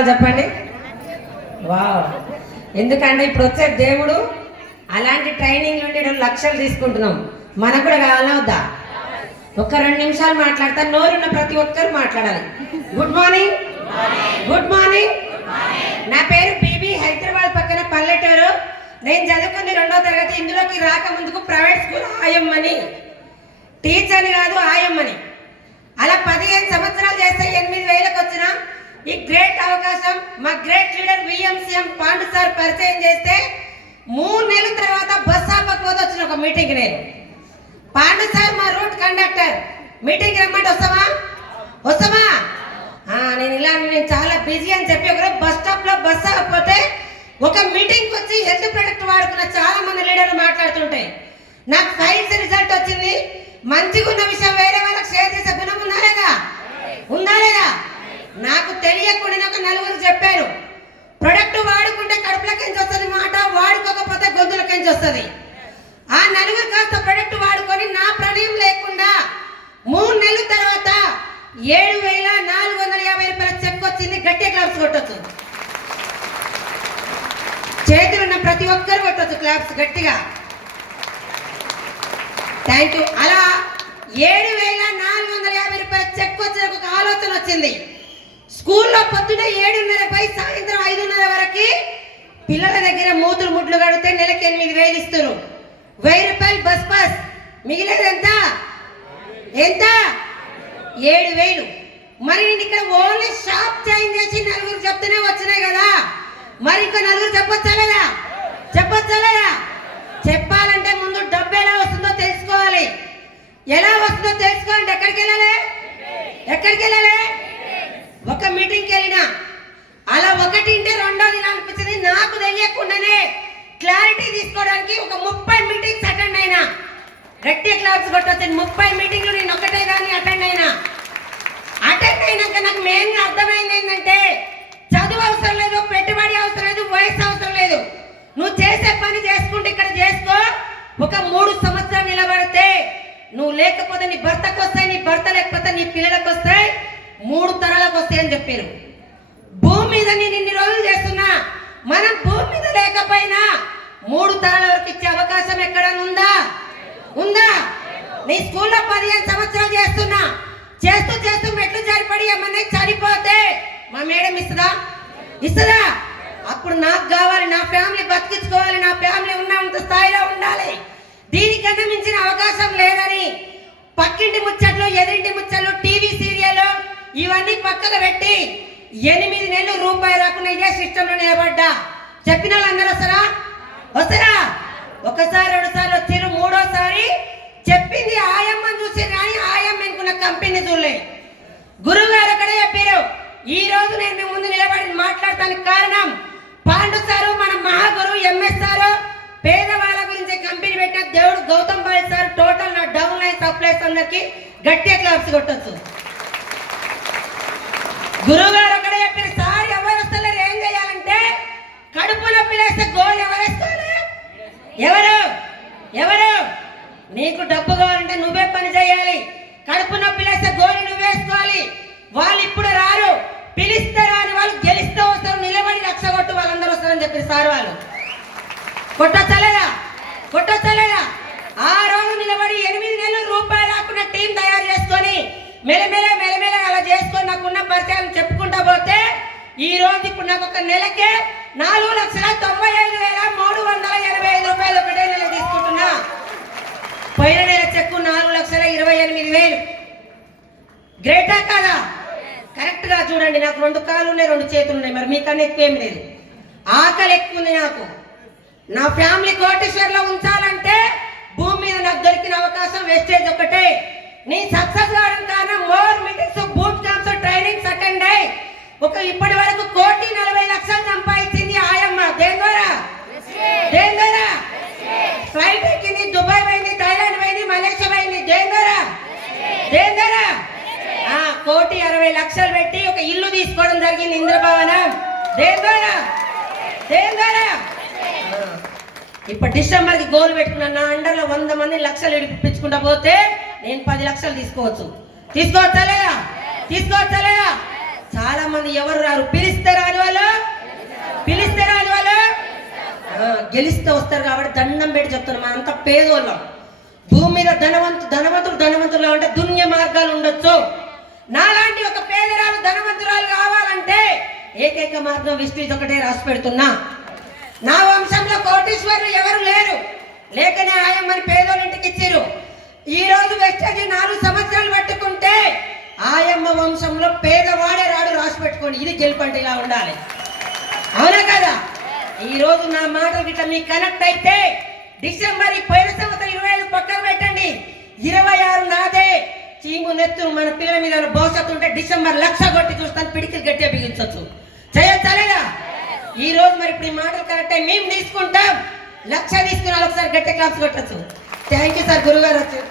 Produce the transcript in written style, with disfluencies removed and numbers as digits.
కావాలి చెప్పండి. వావ్, ఎందుకంటే ఇప్పుడు వచ్చే దేవుడు అలాంటి ట్రైనింగ్ నుండి లక్షలు తీసుకుంటున్నాం. మనకు కూడా కావాలా వద్దా? ఒక 2 నిమిషాలు మాట్లాడతా. నోరున్న ప్రతి ఒక్కరు మాట్లాడాలి. Good morning. Good morning. నా పేరు బీబీ, హైదరాబాద్ పక్కన పల్లెటూరు. నేను చదువుకుంది 2వ తరగతి. ఇందులోకి రాక ముందుకు ప్రైవేట్ స్కూల్ ఆయమ్మని, టీచర్ని కాదు ఆయమ్మని. అలా 15 సంవత్సరాలు చేస్తే 8,000కి వచ్చిన ఈ గ్రేట్ అవకాశం మా గ్రేట్ లీడర్ విఎంసీఎం పాండు సార్ పరిచయం చేస్తే 3 నెలల తర్వాత బస్ ఆపకపోతే వచ్చిన ఒక మీటింగ్. నేను పాండు సార్ మా రూట్ కండక్టర్, మీటింగ్ రమ్మంటే వస్తావా? నేను చాలా బిజీ అని చెప్పి ఒకరోజు బస్ స్టాప్ లో బస్ ఆగకపోతే ఒక మీటింగ్ వచ్చి హెల్త్ ప్రొడక్ట్ వాడుకున్న చాలా మంది లీడర్లు మాట్లాడుతుంటాయి. నాకు ఫైల్స్ రిజల్ట్ వచ్చింది. మంచిగా ఉన్న విషయం వేరే వాళ్ళకి షేర్ చేసే గుణం ఉందా లేదా? నాకు తెలియకుండా ఒక 4 చెప్పాను. ప్రొడక్ట్ వాడుకుంటే కడుపులకించి వస్తుంది మాట, వాడుకోకపోతే గొంతులకించి వస్తుంది. ఆ 4 కాస్త ప్రొడక్ట్ వాడుకొని నా ప్రణయం లేకుండా 3 నెలల తర్వాత 7,450 రూపాయల చెక్ వచ్చింది. గట్టిగా క్లాప్స్ కొట్టచ్చు. చేతులు ఉన్న ప్రతి ఒక్కరు కొట్టచ్చు క్లాప్స్ గట్టిగా. Thank you. అలా 7,450 రూపాయల చెక్ వచ్చిన ఒక ఆలోచన వచ్చింది. స్కూల్లో పొద్దున 7:30 సాయంత్రం 5:30 వరకు పిల్లల దగ్గర మూతులు ముడ్లు కడితే నెలకి 8,000 ఇస్తారు. 1,000 రూపాయలు బస్ పాస్, మిగిలేదు ఎంత? 7,000. మరి నేను ఇక్కడ ఓన్లీ షాప్ చేంజ్ చేసి 4 చెప్తూనే వచ్చినాయి కదా, మరి ఇంకో 4 చెప్పొచ్చా లేదా? చెప్పాలంటే ముందు డబ్బు ఎలా వస్తుందో తెలుసుకోవాలి. ఎలా వస్తుందో తెలుసుకోవాలంటే ఎక్కడికి వెళ్ళాలి? ఒక మీటింగ్కి వెళ్ళినా అలా ఒకటింటే రెండోది అనిపించింది. నాకు తెలియకుండానే క్లారిటీ తీసుకోవడానికి ఒక 30 మీటింగ్స్ అటెండ్ అయినా. గట్టి క్లాప్స్ కొట్టొచ్చింది. 30 మీటింగ్లు నేను ఒకటే దాన్ని అటెండ్ అయినాక నాకు మెయిన్గా అర్థమైంది ఏంటంటే చదువు అవసరం లేదు, పెట్టుబడి అవసరం లేదు, వయసు అవసరం లేదు. నువ్వు చేసే పని చేసుకుంటే ఇక్కడ చేసుకో. ఒక 3 సంవత్సరాలు నిలబడితే నువ్వు లేకపోతే నీ భర్తకు వస్తాయి, నీ భర్త లేకపోతే నీ పిల్లలకు వస్తాయి, 3 తరాలకు వస్తాయి అని చెప్పారు. భూమి మీద నేను ఇన్ని రోజులు చేస్తున్నా, మనం భూమి మీద లేకపోయినా 3 తరాల వరకు ఇచ్చే అవకాశం ఎక్కడైనా ఉందా? నీ స్కూల్లో 15 సంవత్సరాలు చేస్తున్నా, చేస్తూ మెట్లు జారిపడి ఏమన్నా చనిపోతే మా మేడం ఇస్తుందా? అప్పుడు నాకు కావాలి, నా ఫ్యామిలీ బతికించుకోవాలి, నా ఫ్యామిలీ ఉన్నంత స్థాయిలో ఉండాలి. దీనికన్నా మించిన అవకాశం లేదని పక్కింటి ముచ్చట్లు, ఎదిరింటి ముచ్చట్లు, టీవీ సీరియల్ ఇవన్నీ పక్కకు పెట్టి 8 నెలలు రూపాయి రాకుండా ఇదే సిస్టంలో నిలబడ్డా. చెప్పిన వాళ్ళందరూ వస్తారా? ఒకసారి 2 సార్లు వచ్చారు. 3వసారి చెప్పింది ఆయమ్మని చూసి కానీ ఆయమ్మ అనుకున్న కంపెనీ చూడలే. గురువు గారు అక్కడే చెప్పారు. ఈ రోజు నేను మీ ముందు నిలబడి మాట్లాడటానికి కారణం పాండు సారు, మన మహాగురు ఎంఎస్ సారు, పేదవాళ్ళ గురించి కంపెనీ పెట్టిన దేవుడు గౌతమ్ బాయ్ సార్. టోటల్ నా డౌన్ లైన్ సప్లైస్ అందరికి గట్టిగా క్లాప్స్ కొట్టచ్చు. గురువు గారు అక్కడే చెప్పారు. సార్ ఎవరు వస్తలేరు, ఏం చేయాలంటే కడుపు నొప్పి లేస్తే గోల్ ఎవరేసుకోవాలి? ఎవరు? నీకు డబ్బు కావాలంటే నువ్వే పని చేయాలి. కడుపు నొప్పి లేస్తే గోలి నువ్వేసుకోవాలి. వాళ్ళు ఇప్పుడు రారు, పిలిస్తారు అని వాళ్ళు గెలిస్తే వస్తారు. నిలబడి 1,00,000 కొట్టు, వాళ్ళందరూ వస్తారని చెప్పి సార్ వాళ్ళు కొట్టొచ్చలేదా? ఆ రోజు నిలబడి 8 నెలలు రూపాయలు రాకుండా టీం తయారు చేసుకొని మెలమెల అలా చేసుకొని నాకున్న పరిచయాలు చెప్పుకుంటా పోతే ఈ రోజు ఇప్పుడు నాకు ఒక నెలకే 4,95,385 రూపాయలు ఒకటే నెల తీసుకుంటున్నా. పోయిన నెల చెక్కు 4,28,000. గ్రేటా కాదా? కరెక్ట్ గా చూడండి. నాకు 2 కాళ్ళు ఉన్నాయి, 2 చేతులు ఉన్నాయి. మరి మీకన్నా ఎక్కువ ఏమి లేదు. ఆకలి ఎక్కువ ఉంది నాకు. నా ఫ్యామిలీ కోటేశ్వర్లో ఉంచాలంటే భూమి మీద నాకు దొరికిన అవకాశం వేస్టేజ్ ఒకటే. నీ సక్సెస్ కావడం కారణం more meetings, boot camps, trainings attend అయ్యి ఇప్పటి వరకు 1,40,00,000 సంపాదించింది ఆయమ్మ. దేని ద్వారా? ఫ్లైట్ ఎక్కింది, దుబాయ్ పోయింది, థైలాండ్ పోయింది, మలేషియా పోయింది. దేని ద్వారా? 1,60,00,000 పెట్టి ఒక ఇల్లు తీసుకోవడం జరిగింది, ఇంద్రభవనం. దేని ద్వారా? ఇప్పుడు డిసెంబర్కి గోల్ పెట్టుకున్నాను. నా అండర్లో 100 మంది లక్షలు ఇప్పించుకుంటా పోతే నేను 10 లక్షలు తీసుకోవచ్చా లేదా? చాలా మంది ఎవరు రారు, పిలిస్తే రాని గెలిస్తే వస్తారు కాబట్టి దండం పెట్టి చెప్తున్నాం, మనంతా పేదోళ్ళం. భూమి మీద ధనవంతులు అంటే దున్య మార్గాలు ఉండొచ్చు. నాలాంటి ఒక పేదరాలు ధనవంతురాలు కావాలంటే ఏకైక మార్గం విష్ణు ఒకటే రాసి పెడుతున్నా. నా వంశంలో కోటీశ్వరులు ఎవరు లేరు, లేకనే ఆయమ్మని పేదోళ్ళ ఇంటికి ఇచ్చిరు. ఈ రోజు వెస్టేజీ 4 సంవత్సరాలు పట్టుకుంటే ఆయమ్మ వంశంలో పేదవాడే రాడు, రాసి పెట్టుకోండి. ఇది గెలుపంటే ఇలా ఉండాలి, అవునా కదా? ఈ రోజు నా మాట గిట్ల మీకు కనెక్ట్ అయితే డిసెంబర్ పోయిన సంవత్సరం 25 పక్కకు పెట్టండి, 26 నాదే. చీము నెత్తు మన పిల్లల మీద భవిష్యత్తు ఉంటే డిసెంబర్ 1,00,000 కొట్టి చూస్తాను, పిడికిలు గట్టిగా బిగించవచ్చు. చేయొచ్చలేదా? ఈ రోజు మరి ఇప్పుడు ఈ మాటలు కరెక్ట్ మేము తీసుకుంటాం, 1,00,000 తీసుకుని ఒకసారి గట్టి క్లాప్స్ కొట్టచ్చు. థ్యాంక్ యూ సార్, గురుగారు వచ్చారు.